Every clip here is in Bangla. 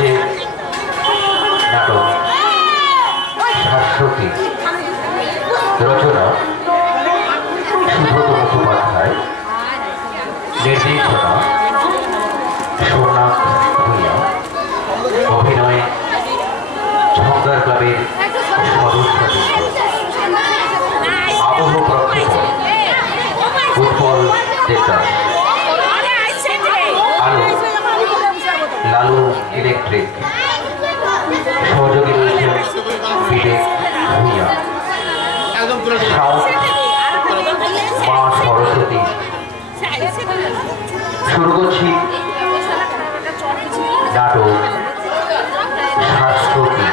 হচ্ছে নাটক শাশ্বতী, রচনা সুব্রত মুখোপাধ্যায়, নির্দেশনা সোমনাথ ভূঁইয়া, অভিনয়ে ঝঙ্কার ক্লাবের সদস্যবৃন্দ, আবহ প্রক্ষেপণ উৎপল দেবদাস, আলো লালু ইলেকট্রিক, সহযোগী রয়েছেন বিবেক ভূঁইয়া, মা সরস্বতী। শুরু করছি নাটক শাশ্বতী।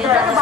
Yes.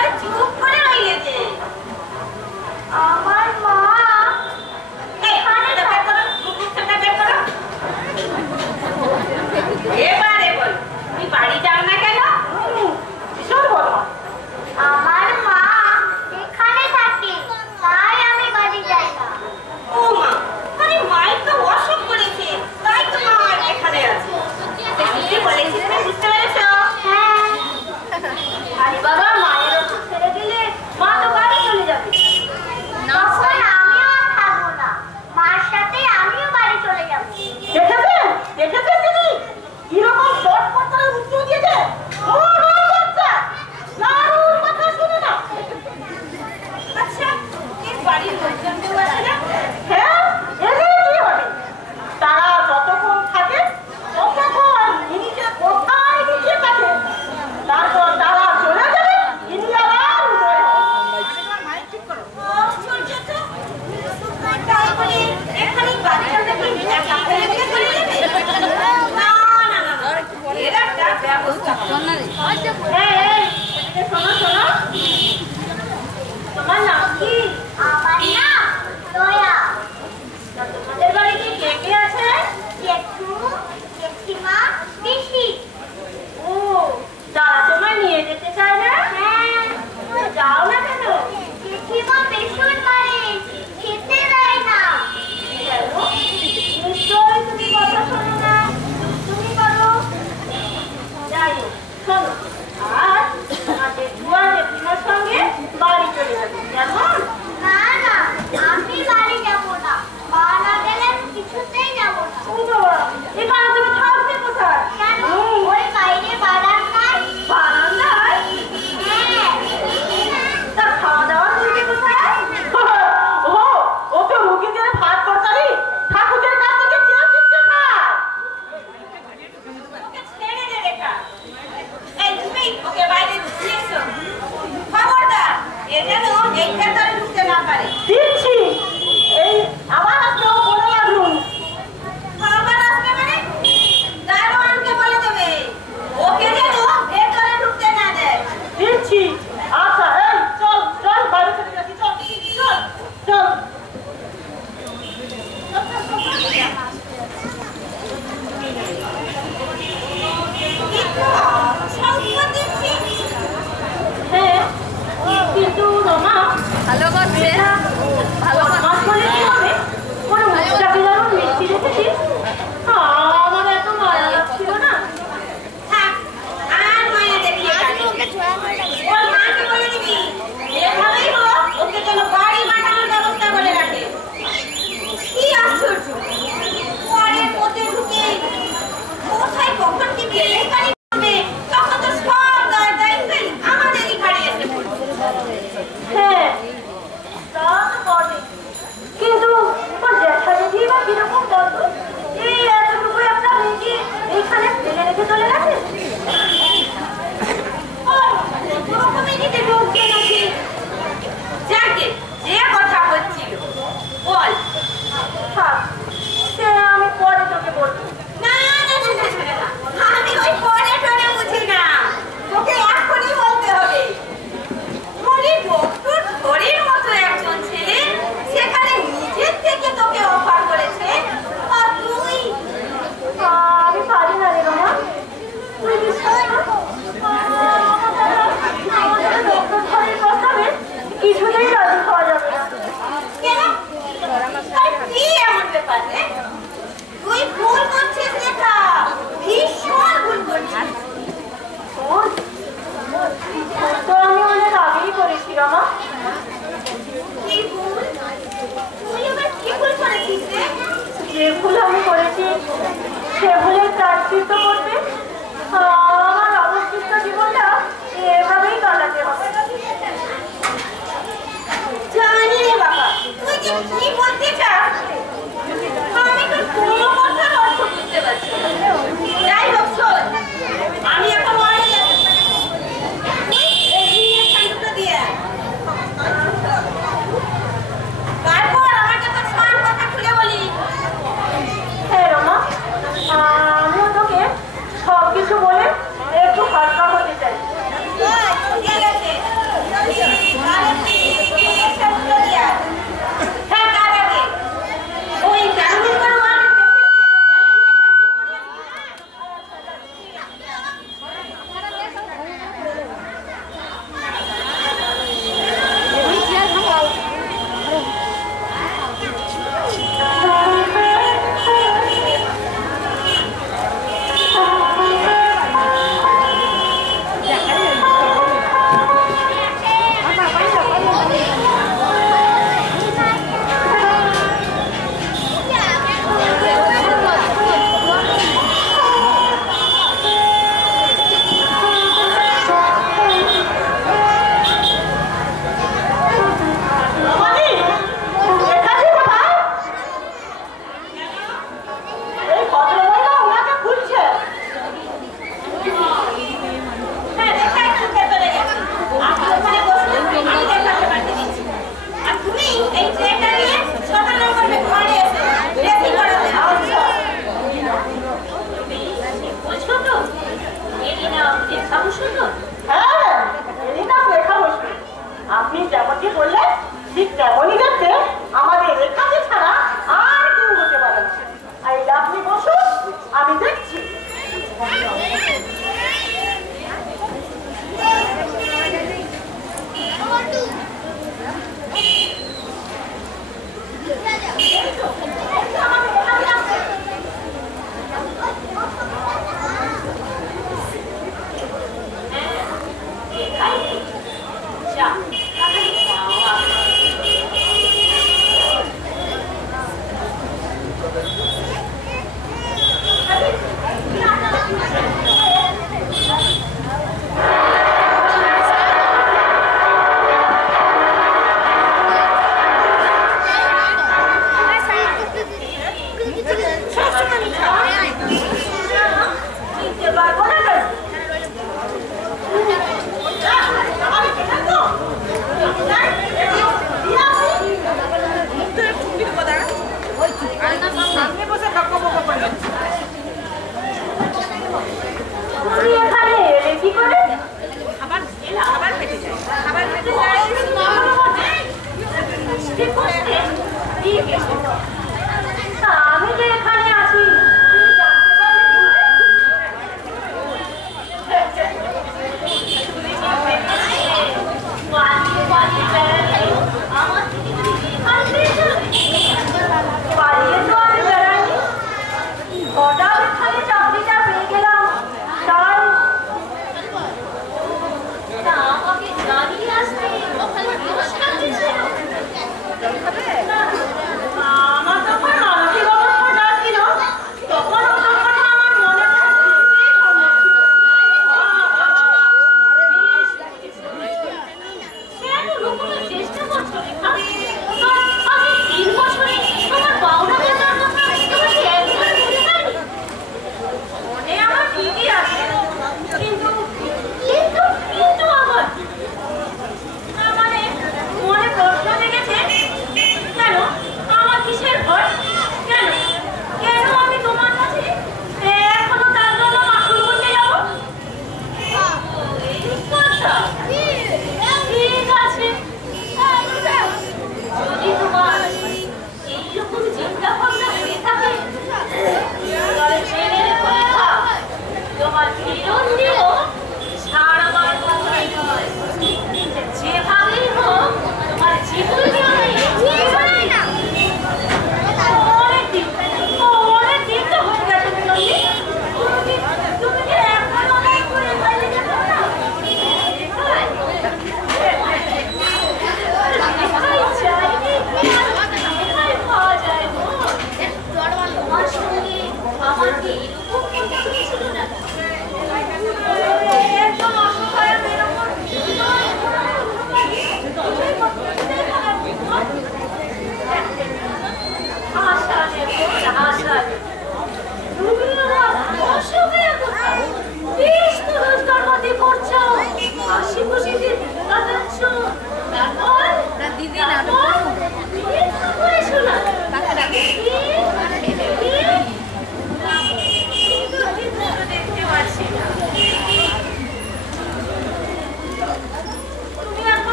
আরে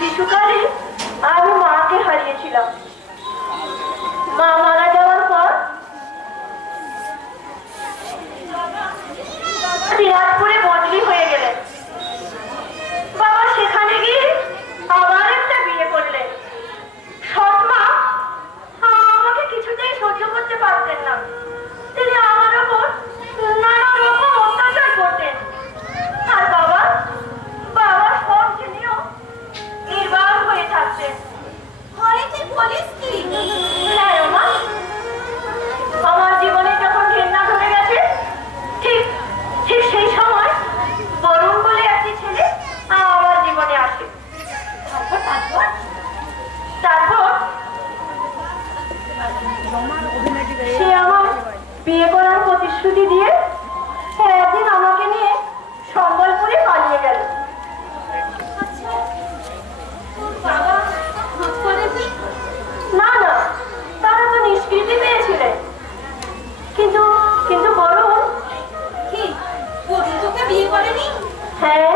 শিশুকালে আমি মাকে হারিয়েছিলাম। মা মারা যাওয়ার পর দিনাজপুরে বদলি হয়ে গেলেন। বাবা সেখানে গিয়ে আবার একটা বিয়ে করলেন। সৎ মা আমাকে কিছুতেই সহ্য করতে পারতেন না। তিনি আমার ওপর নানা রকম অত্যাচার করতেন। আর বাবা সব জেনেও নির্বাক হয়ে থাকতেন। হ্যাঁ মা, আমার জীবনে যখন ঘেন্না ধরে গেছে, ঠিক সেই সময় বরুণ বলে একটি ছেলে আমার জীবনে আসে। তারপর সে আমার বিয়ে করার প্রতিশ্রুতি দিয়ে একদিন আমাকে নিয়ে সম্বলপুরে পালিয়ে গেল। না না, তারা তো নিষ্কৃতি পেয়েছিলেন। কিন্তু বরুণ বিয়ে করেনি? হ্যাঁ,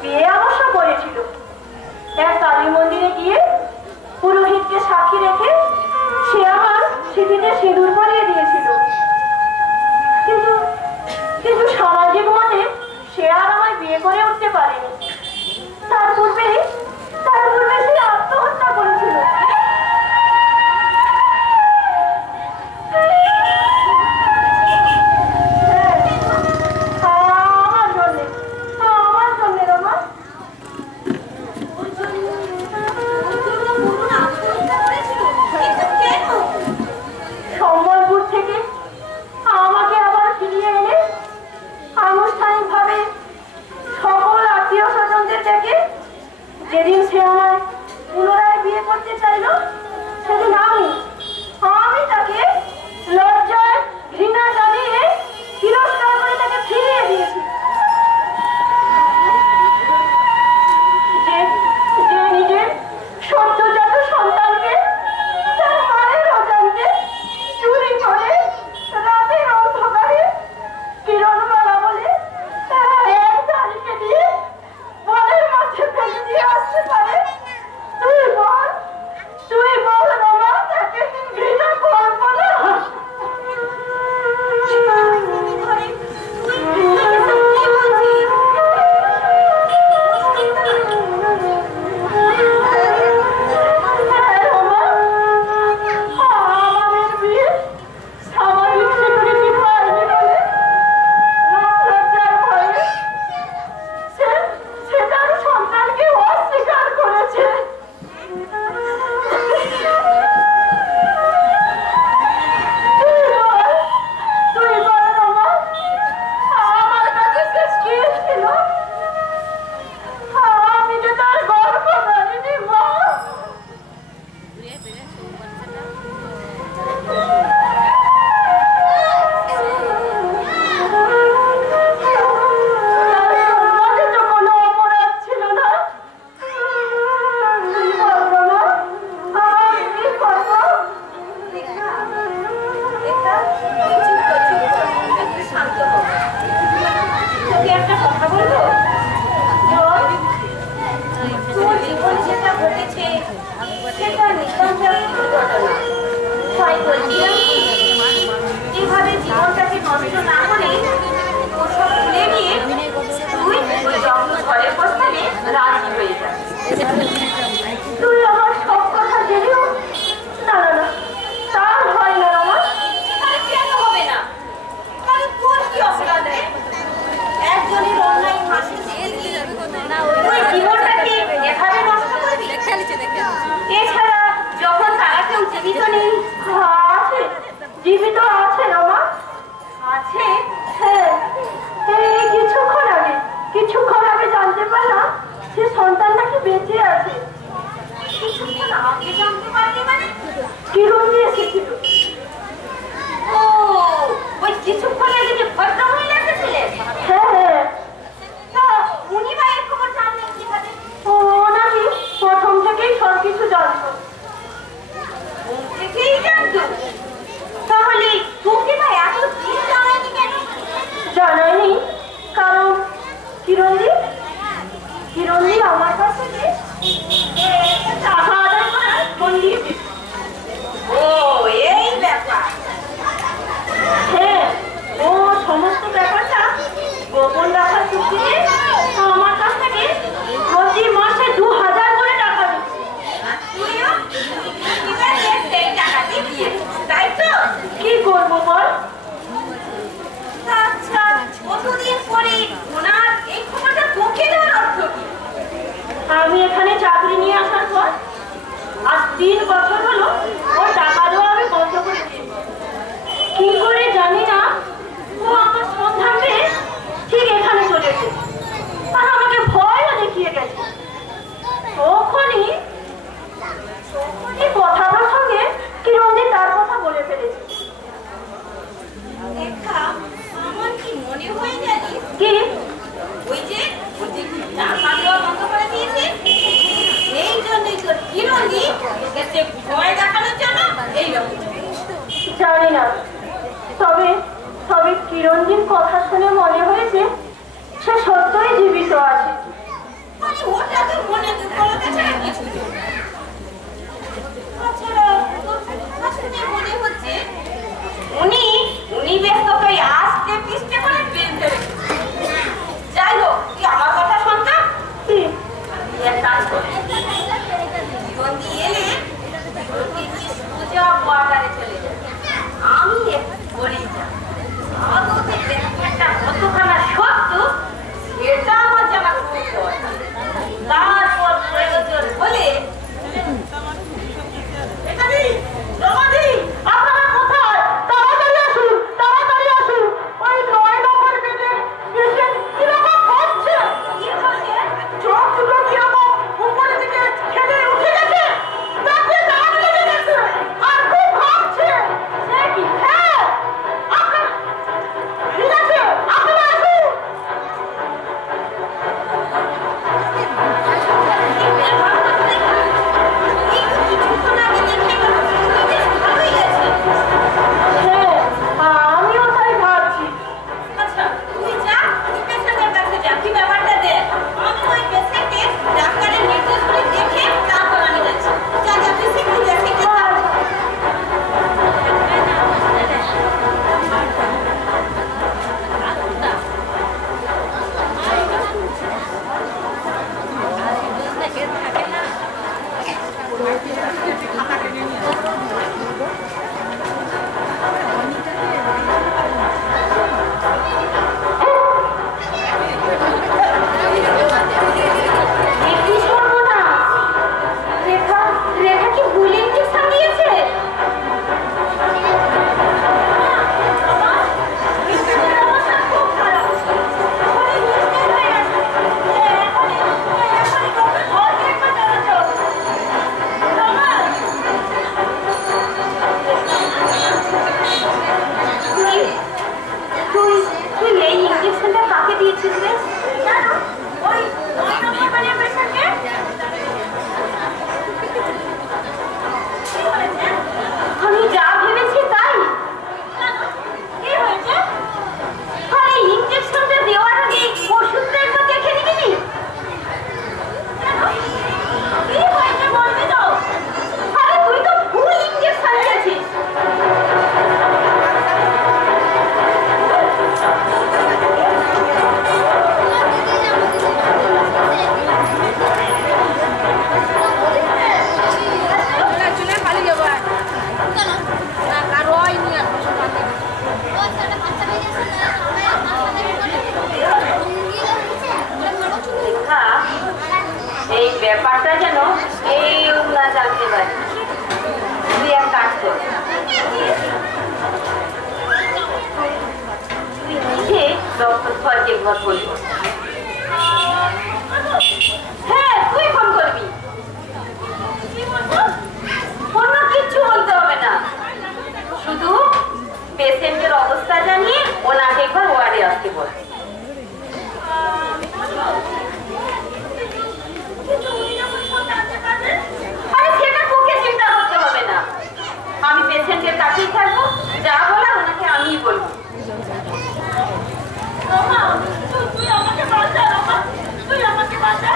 বিয়ে অবশ্য করেছিল। এক কালী মন্দিরে গিয়ে পুরোহিতকে সাক্ষী রেখে সে আমার স্মৃতিতে সিঁদুর পরিয়ে দিয়েছিল। কিন্তু সামাজিক মতে সে আর আমায় বিয়ে করে উঠতে পারেনি। তার পূর্বে সে আত্মহত্যা করেছিল। সম্বলপুর থেকে আমাকে আবার ফিরিয়ে এনে আনুষ্ঠানিকভাবে সকল আত্মীয় স্বজনদের ডেকে যেদিন সে আমায় পুনরায় বিয়ে করতে চাইল, সেদিন আমি তাকে লজ্জায় ঘৃণা জানিয়ে তিরস্কার করে তাকে ফিরিয়ে দিয়েছি। যে নিজের সদ্যজাত সন্তানকে তার মায়ের অজান্তে চুরি করে রাতের অন্ধকারে কিরণমালা বলে এক তারিখে দিয়ে বনের মাঝে ফেলে দিয়ে আসতে পারে। তুই বল বাবা, তাকে ঘৃণা করবো না? তুই আমার সব কথা জেনেও না তার হয় না আমার। কেন হবে না? তোর কি অপরাধ? একজনের অন্যায় ফাঁসি জীবনটাকে এভাবে নষ্ট করবি? এছাড়া যখন তারা কেউ জীবিত নেই, আছে জীবিত আছে আমার আছে। হ্যাঁ, এই কিছুক্ষণ আগে জানতে পারলাম সে সন্তান নাকি বেঁচে আছে। কিছুক্ষণ আগে জানতে পারলি মানে? কিরণ দিয়ে এসেছিল। ও ওই কিছুক্ষণ আগে যে ভদ্র মহিলা এসেছিলেন? হ্যাঁ। তা উনি বা এর খবর জানলেন কিভাবে? ও নাকি প্রথম থেকেই সবকিছু জানতো। থেকেই জানতো? তাহলে তোকে বা এতদিন জানায়নি কেন? জানায়নি কারণ কিরণদি আমার কাছে আমি এখানে চাকরি নিয়ে আসার পর আজ 3 বছর হলো ওর টাকা দেওয়া আমি বন্ধ করে দিয়েছি। কি করে জানি না, ও আমার সন্ধান পেয়ে ঠিক এখানে চলে এসেছে আর আমাকে ভয়ও দেখিয়ে গেছে। তখনই কথা প্রসঙ্গে কিরণদি তার কথা বলে ফেলেছে। আমার কি মনে হয় জানি, কি? ওই যে টাকা দেওয়া বন্ধ করে দিয়েছে, এই জন্যই তোর কিরণদি এসে ভয় দেখানোর জন্য এইরকম। জানি না, তবে তবে কিরণদির কথা শুনে মনে হয়েছে সে সত্যই জীবিত আছে। মানে ওটা তো মনে দুর্বলতা ছাড়া কিছু নেই। তাছাড়া তোর কথা শুনে মনে হচ্ছে উনি বেশ তোকে আস্তে পিস্তে করে বেঁধে রেখেছে। যাই হোক, তুই আমার কথা শুনতো কি? এক কাজ কর, কিরণদি এলে ওকে নিয়ে সোজা কোয়ার্টারে চলে যাবে। আমি একটু বলেই যাব, আমাদের ব্যাপারটা কতখানা সত্য সেটা আমার জানা খুব দরকার। তারপর প্রয়োজন হলে আপনারা কোথায়? তাড়াতাড়ি আসুন, তাড়াতাড়ি আসুন। ওই 9 নম্বর বেডে পেশেন্ট কিরকম হচ্ছে? কি হচ্ছে? চোখ দুটো কিরকম উপরের দিকে খেলে উঠে গেছে, দাঁতে দাঁত লেগে গেছে আর খুব ভাবছে। সে কি? হ্যাঁ, আপনারা ঠিক আছে, আপনারা আসুন। হ্যাঁ, আমিও তাই ভাবছি। আচ্ছা, তুই যা, তুই পেশেন্টের কাছে যা, তুই ব্যাপারটা দেখ। আমি ওই পেশেন্টের ডাক্তারের নির্দেশগুলি দেখে তারপর আমি যাচ্ছি। যা যা, তুই শিখে যা, শিখে যা। কি সর্বনাশ! রেখা কি ভুল ইঞ্জেকশন দিয়েছে? তুই এই ইঞ্জেকশনটা কাকে দিয়েছিস রে? ওই 9 নম্বর বেডের পেশেন্টকে। কি হয়েছে? আমি যা ভেবেছি তাই। কি হয়েছে? আরে ইঞ্জেকশনটা দেওয়ার আগে ওষুধটা একবার দেখে নিবি? কি হয়েছে বলবি তো? আরে তুই তো ভুল ইঞ্জেকশন দিয়েছিস। হ্যাঁ, এই ব্যাপারটা যেন এই না জানতে পারি। তুই এক কাজ কর, তুই নিজে ডক্টর ফজকে ঘর বলবো। হ্যাঁ, তুই ফোন করবি। অন্য কিচ্ছু বলতে হবে না, শুধু পেশেন্টের অবস্থা জানিয়ে ওনাকে একবার ওয়ার্ডে আসতে বল। আরে সেটা তোকে চিন্তা করতে হবে না, আমি পেশেন্টের কাছেই থাকবো, যা বলার ওনাকে আমিই বলবো। তুই আমাকে বাঁচা, তুই আমাকে বাঁচা।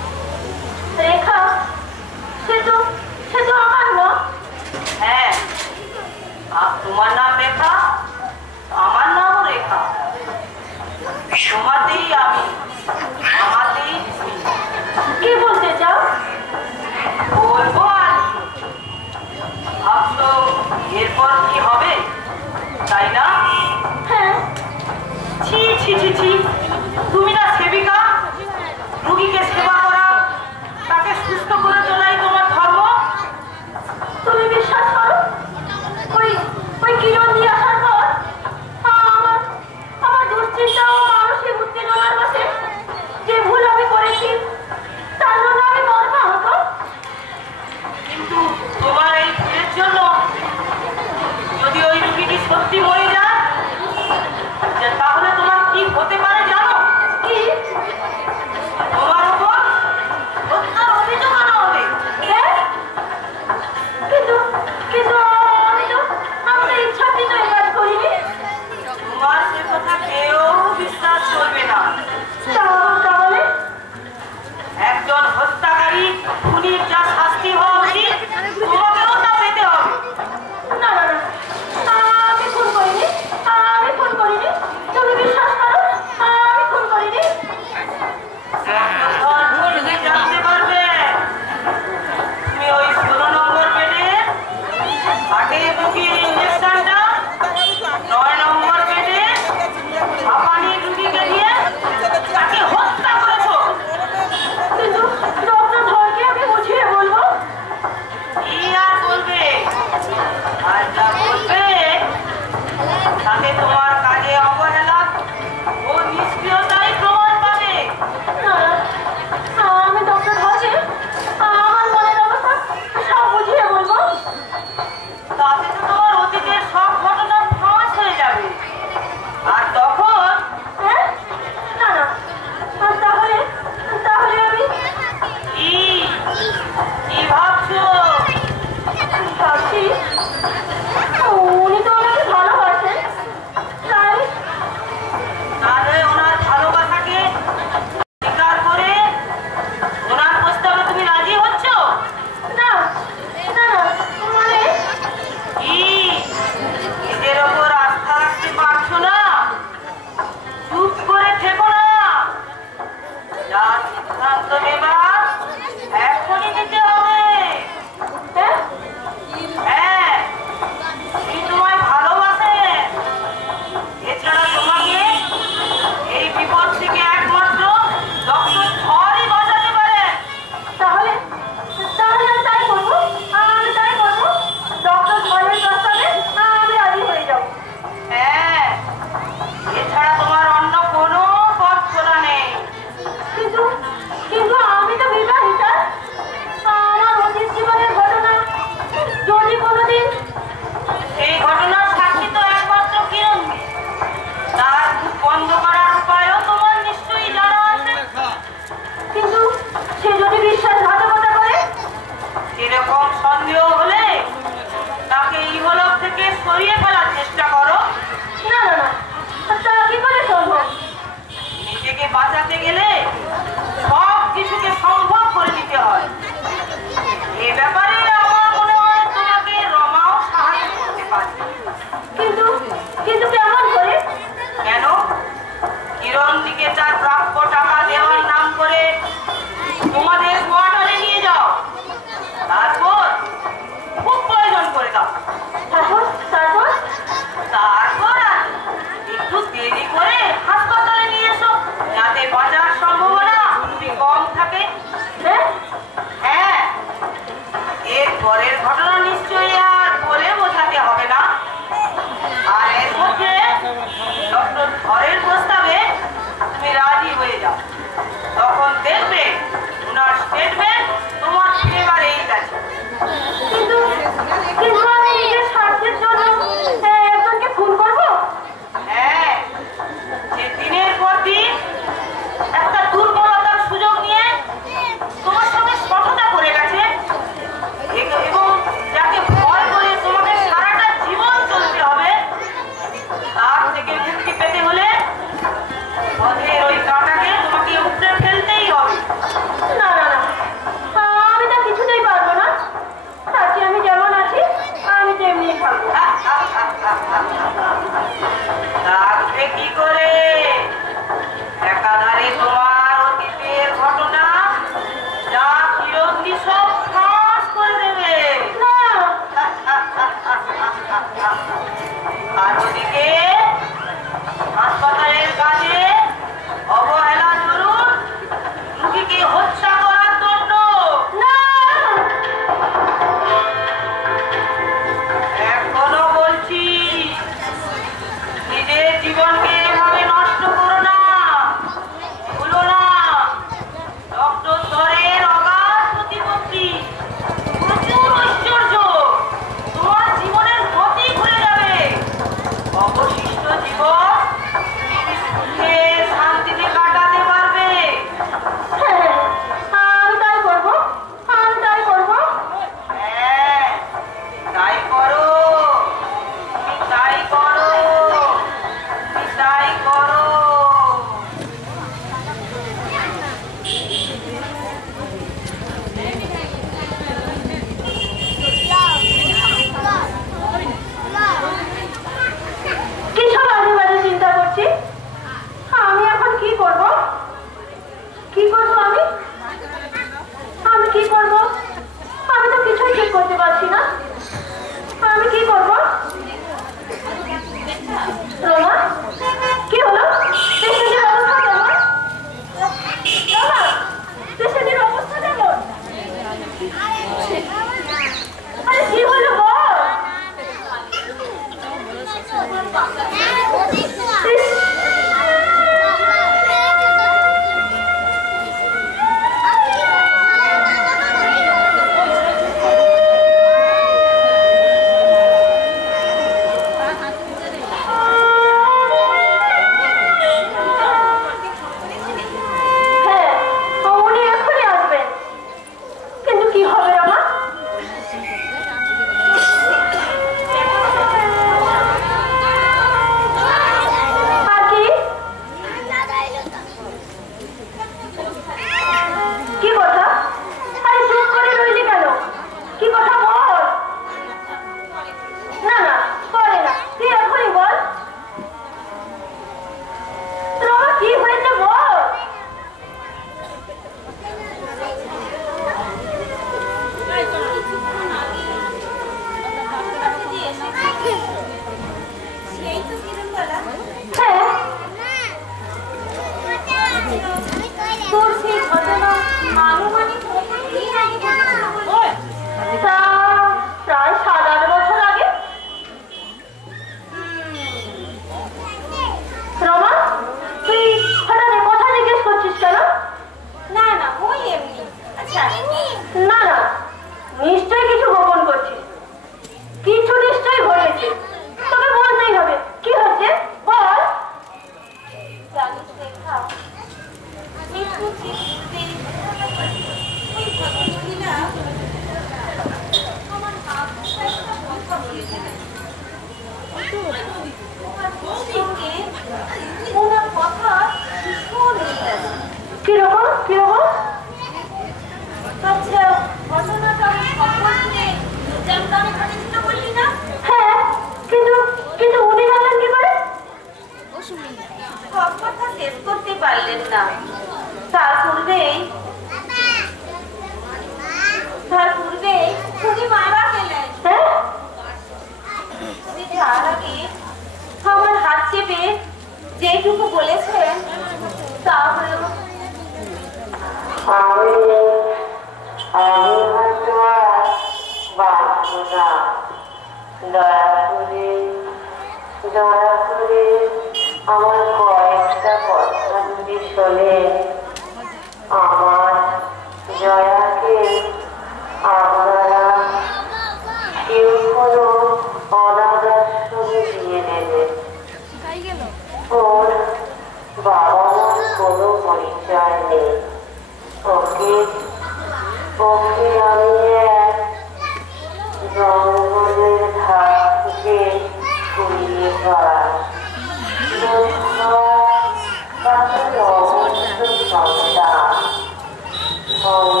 ও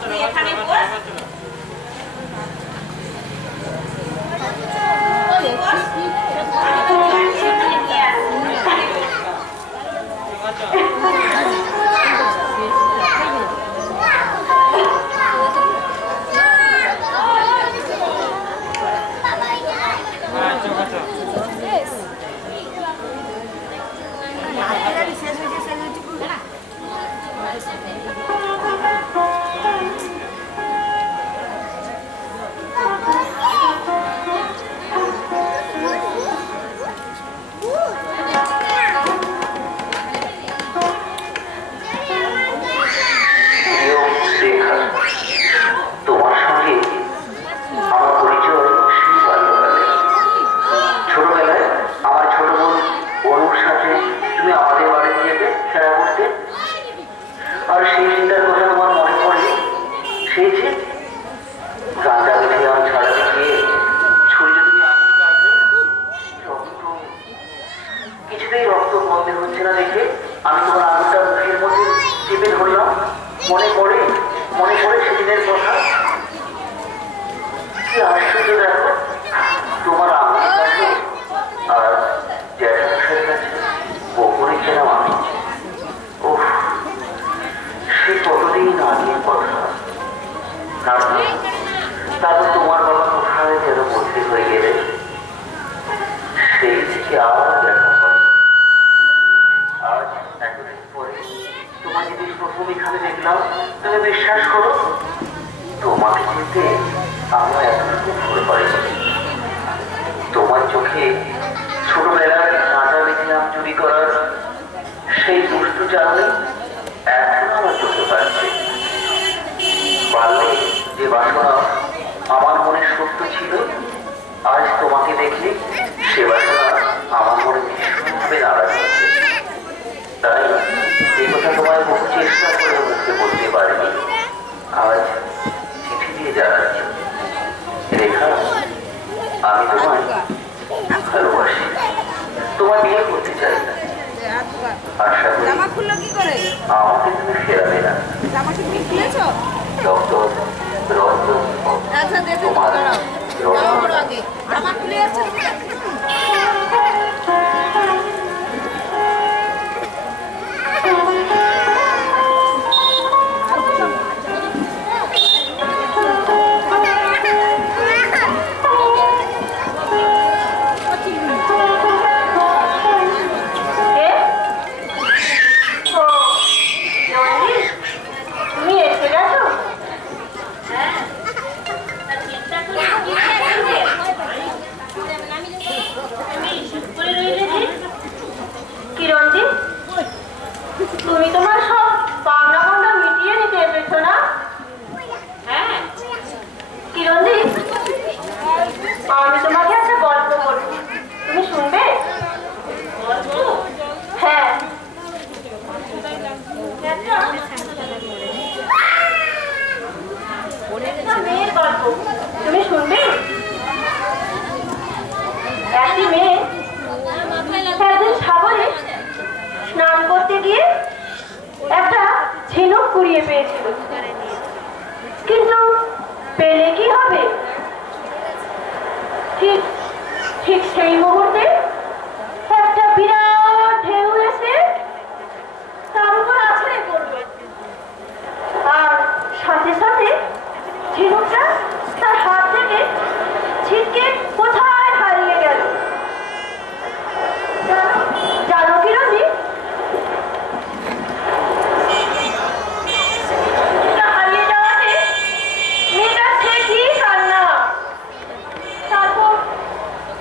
তুই এখানে বস।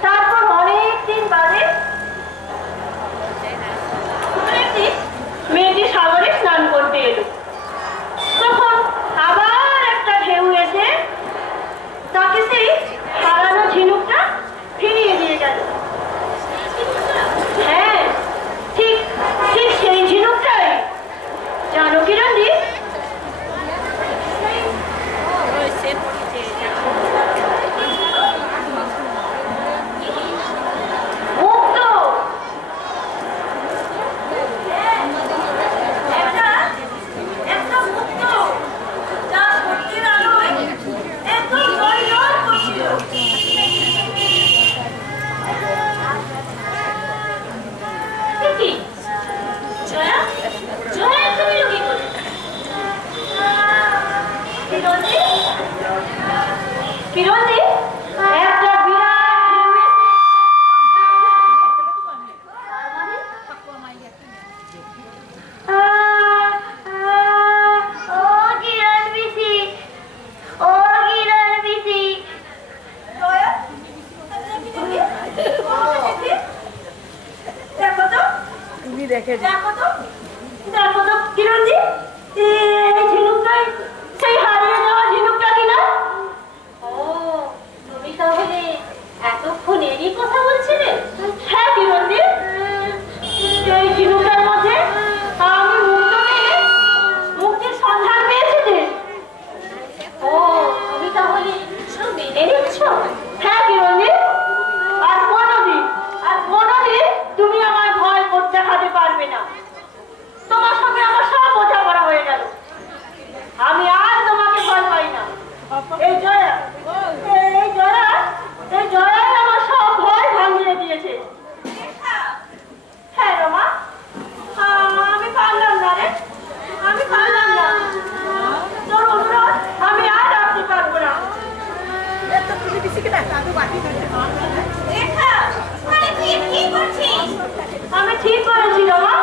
তারপর অনেক দিন কি জয়া জয়া তুমি কি করে কিরণদি কিরণদি একটা দেখে দেখো তো কিরণজি এই ঝিনুকটাই সেই হারিয়ে যাওয়া ঝিনুকটা কিনা ও তুমি তাহলে এতক্ষণ এরই কথা বলছিলে হ্যাঁ কিরণজি এই ঝিনুকটার মধ্যে আমি মুক্তির সন্ধান পেয়েছি যে ও তুমি তাহলে সব মেনে নিচ্ছ হ্যাঁ কিরণজি আর কোনোদিন তুমি আমার ভয় করতে দেখাতে পারবে না তোমার সঙ্গে আমার সব বোঝাপড়া হয়ে গেল আমি আর তোমাকে ভয় পাই না এই জয়া আমার সব ভয় ভাঙিয়ে দিয়েছে হ্যাঁ রমা আমি পারলাম না রে আমি পারলাম না তোর অনুরোধ আমি আর রাখতে পারবো না আমি ঠিক করেছি রমা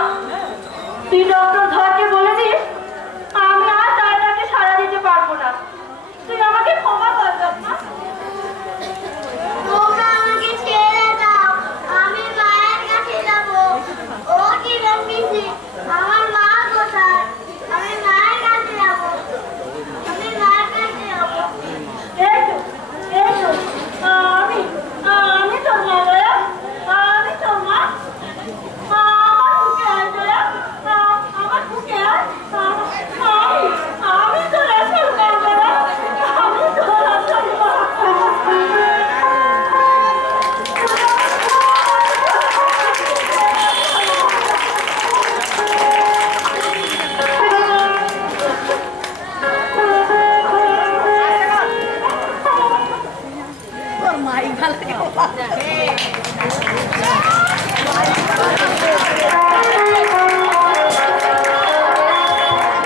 তুই ডক্টর ধরকে বলে দিস আমি আর তাকে সারা দিতে পারবো না তুই আমাকে ক্ষমা কর না তোমরা আমাকে ছেড়ে দাও আমি মায়ের কাছে যাবো ও কি রমিসি আমার মা কোথায় আমি মায়ের কাছে যাবো আমি তোর মা দয়া আমি তোর মা আমার বুকে আয় আমি তোর আসল মা দয়া আমি তোর আসল মা ভালো